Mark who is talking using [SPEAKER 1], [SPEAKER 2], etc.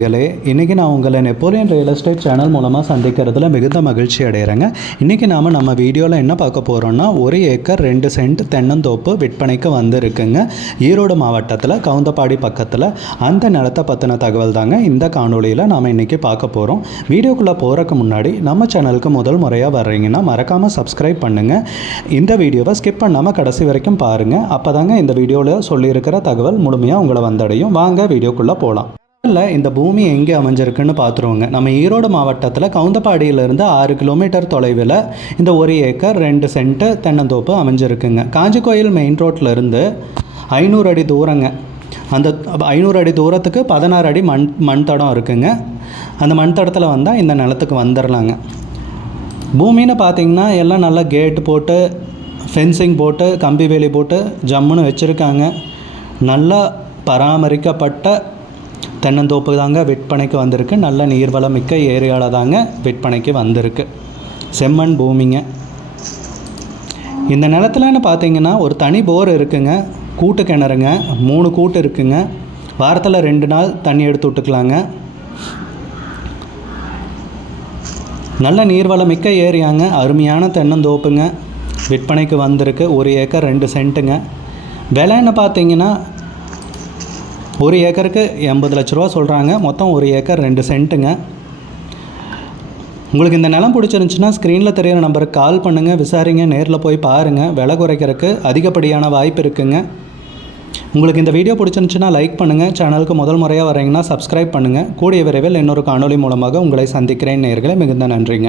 [SPEAKER 1] களே இன்றைக்கி நான் உங்களை நெப்போலியன் ரியல் எஸ்டேட் சேனல் மூலமாக சந்திக்கிறதுல மிகுந்த மகிழ்ச்சி அடைகிறேங்க இன்றைக்கி நாம் நம்ம வீடியோவில் என்ன பார்க்க போகிறோம்னா ஒரு ஏக்கர் ரெண்டு சென்ட் தென்னந்தோப்பு விற்பனைக்கு வந்திருக்குங்க. ஈரோடு மாவட்டத்தில் கவுந்தப்பாடி பக்கத்தில். அந்த நிலத்தை பற்றின தகவல் தாங்க இந்த காணொளியில் நாம் இன்றைக்கி பார்க்க போகிறோம் வீடியோக்குள்ளே போகிறக்கு முன்னாடி நம்ம சேனலுக்கு முதல் முறையாக வர்றீங்கன்னா மறக்காமல் சப்ஸ்கிரைப் பண்ணுங்கள் இந்த வீடியோவை ஸ்கிப் பண்ணாமல் கடைசி வரைக்கும் பாருங்கள் அப்போ தாங்க இந்த வீடியோவில் சொல்லியிருக்கிற தகவல் முழுமையாக உங்களை வந்தடையும். வாங்க வீடியோக்குள்ளே போகலாம் முதல்ல இந்த பூமி எங்கே அமைஞ்சிருக்குன்னு பார்த்துருவோங்க. நம்ம ஈரோடு மாவட்டத்தில் கவுந்தப்பாடியிலிருந்து ஆறு கிலோமீட்டர் தொலைவில் இந்த ஒரு ஏக்கர் ரெண்டு சென்ட்டு தென்னந்தோப்பு அமைஞ்சிருக்குங்க. காஞ்சி கோயில் மெயின் ரோட்லேருந்து ஐநூறு அடி தூரங்க. அந்த ஐநூறு அடி தூரத்துக்கு பதினாறு அடி மண் மண் தடம் இருக்குங்க. அந்த மண் தடத்தில் வந்தால் இந்த நிலத்துக்கு வந்துடலாங்க பூமின்னு பார்த்தீங்கன்னா எல்லாம் நல்லா கேட்டு போட்டு ஃபென்சிங் போட்டு கம்பி வேலி போட்டு ஜம்முன்னு வச்சுருக்காங்க. நல்லா பராமரிக்கப்பட்ட தென்னந்தோப்பு தாங்க விற்பனைக்கு வந்திருக்கு. நல்ல நீர்வளம் மிக்க ஏரியாவில் தாங்க விற்பனைக்கு வந்திருக்கு. செம்மண் பூமிங்க. இந்த நிலத்துலன்னு பார்த்தீங்கன்னா ஒரு தனி போர் இருக்குங்க. கூட்டு கிணறுங்க. மூணு கூட்டு இருக்குங்க. வாரத்தில் ரெண்டு நாள் தண்ணி எடுத்து விட்டுக்கலாங்க. நல்ல நீர்வளம் மிக்க ஏரியாங்க. அருமையான தென்னந்தோப்புங்க. விற்பனைக்கு வந்திருக்கு. ஒரு ஏக்கர் ரெண்டு சென்ட்டுங்க. விலைன்னு பார்த்தீங்கன்னா ஒரு ஏக்கருக்கு எண்பது லட்ச ரூபா சொல்கிறாங்க மொத்தம் ஒரு ஏக்கர் ரெண்டு சென்ட்டுங்க. உங்களுக்கு இந்த நிலம் பிடிச்சிருந்துச்சுன்னா ஸ்க்ரீனில் தெரியிற நம்பருக்கு கால் பண்ணுங்கள் விசாரிங்க. நேரில் போய் பாருங்கள் விலை குறைக்கிறதுக்கு அதிகப்படியான வாய்ப்பு இருக்குங்க. உங்களுக்கு இந்த வீடியோ பிடிச்சிருந்துச்சுன்னா லைக் பண்ணுங்கள் சேனலுக்கு முதல் முறையாக வரீங்கன்னா சப்ஸ்கிரைப் பண்ணுங்கள் கூடிய விரைவில் இன்னொரு காணொளி மூலமாக உங்களை சந்திக்கிறேன். நேர்களை மிகுந்த நன்றிங்க.